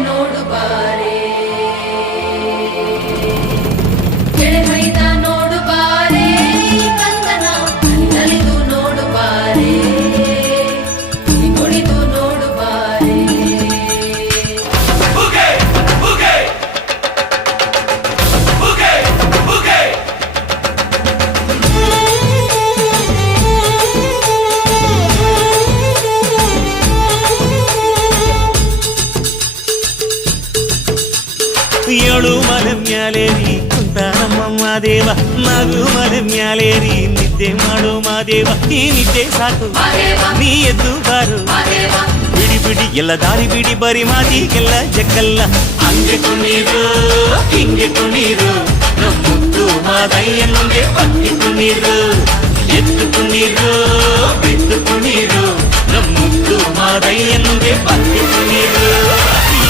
ನೋಡು ಬಾರೆ ಕೆಳೆ ಮೈದ ನೋಡು ಬಾರೆ ಕಂದನ ನಲಿದು ನೋಡು ಬಾರೆ ಕುಣಿದು ನೋಡು ಬಾರೆ ಏಳು ಮಲೆ ಮ್ಯಾಲೇರಿ ಕುಂತ ನಮ್ಮ ಮಾದೇವ ನಗು ಮಲೆ ಮ್ಯಾಲೇರಿ ನಿದ್ದೆ ಮಾಡು ಮಾದೇವ ಈ ನಿದ್ದೆ ಸಾಕು ನೀ ಎದ್ದು ಬಾರು ಬಿಡಿ ಬಿಡಿ ಎಲ್ಲ ದಾರಿ ಬಿಡಿ ಬರಿ ಮಾತಿಗೆಲ್ಲ ಜಕ್ಕಲ್ಲ ಹಂಗೆ ಕುಣೀರು ಹಿಂಗೆ ಕುಣೀರು ನಮ್ಮುತ್ತು ಮಾದಯ್ಯನಿಗೆ ಪಕ್ಕಿ ಕುಣೀರು ಎದ್ದು ಕುಣೀರು ಬಿದ್ದು ಕುಣೀರು ನಮ್ಮುತ್ತು ಮಾದಯ್ಯನಿಗೆ ಪಕ್ಕಿ ಕುಣೀರು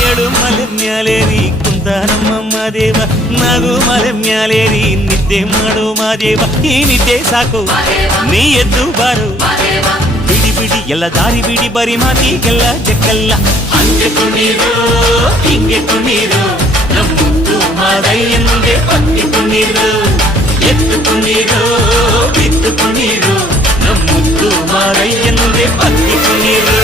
ಏಳು ಮಲೆ ಮ್ಯಾಲೇರಿ ಕುಂತ ನಮ್ಮ ಮಾದೇವ ನಗು ಮಲೆ ಮ್ಯಾಲೇರಿ ನಿದ್ದೆ ಮಾಡು ಮಾದೇವ ಈ ನಿದ್ದೆ ಸಾಕು ನೀ ಎದ್ದು ಬಾರು ಬಿಡಿ ಬಿಡಿ ಎಲ್ಲ ದಾರಿ ಬಿಡಿ ಬರಿ ಮಾತಿಗೆಲ್ಲ ಜಕ್ಕಲ್ಲ ಹಂಗೆ ಕುಣೀರು ಹಿಂಗೆ ಕುಣೀರು ನಮ್ಮುತ್ತು ಮಾದಯ್ಯನಿಗೆ ಪಕ್ಕಿ ಕುಣೀರು ಎದ್ದು ಕುಣೀರು ಬಿದ್ದು ಕುಣೀರು ನಮ್ಮುತ್ತು ಮಾದಯ್ಯನಿಗೆ ಪಕ್ಕಿ ಕುಣೀರು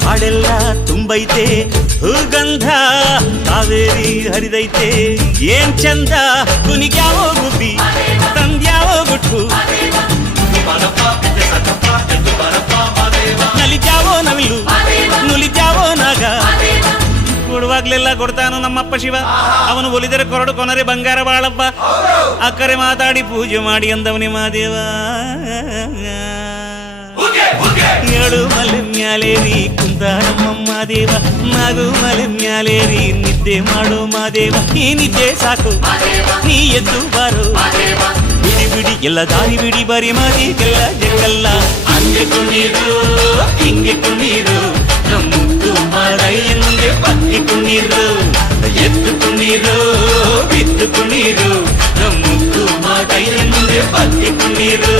ಕಾಡೆಲ್ಲ ತುಂಬೈತೆ ಹೂಗಂಧ ಕಾವೇರಿ ಹರಿದೈತೆ ಏನ್ ಚಂದ ಕುನಿಗ್ಯಾವೋ ಗುಬ್ಬಿ ತಂದ್ಯಾವೋ ಗುಟ್ಟು ನಲಿತ್ಯಾವೋ ನವಿಲು ನುಲಿತ್ಯಾವೋ ನಾಗ ಕೊಡುವಾಗ್ಲೆಲ್ಲ ಕೊಡ್ತಾನು ನಮ್ಮಪ್ಪ ಶಿವ ಅವನು ಒಲಿದರೆ ಕೊರಡು ಕೊನರೆ ಬಂಗಾರ ಬಾಳಪ್ಪ ಅಕ್ಕರೆ ಮಾತಾಡಿ ಪೂಜೆ ಮಾಡಿ ಅಂದವನಿ ಮಾದೇವ ಏಳು ಮಲೆ ಮ್ಯಾಲೇರಿ ಕುಂತ ನಮ್ಮ ಮಾದೇವ ನಗು ಮಲೆ ಮ್ಯಾಲೇರಿ ನಿದ್ದೆ ಮಾಡು ಮಾದೇವ ಈ ನಿದ್ದೆ ಸಾಕು ನೀ ಎದ್ದು ಬಾರು ಬಿಡಿ ಬಿಡಿ ಎಲ್ಲ ದಾರಿ ಬಿಡಿ ಬರಿ ಮಾತಿಗೆಲ್ಲ ಜಕ್ಕಲ್ಲ ಹಂಗೆ ಕುಣೀರು ಹಿಂಗೆ ಕುಣೀರು ನಮ್ಮುತ್ತು ಮಾದಯ್ಯನಿಗೆ ಪಕ್ಕಿ ಕುಣೀರು ಎದ್ದು ಕುಣೀರು ಬಿದ್ದು ಕುಣೀರು ನಮ್ಮುತ್ತು ಮಾದಯ್ಯನಿಗೆ ಪಕ್ಕಿ ಕುಣೀರು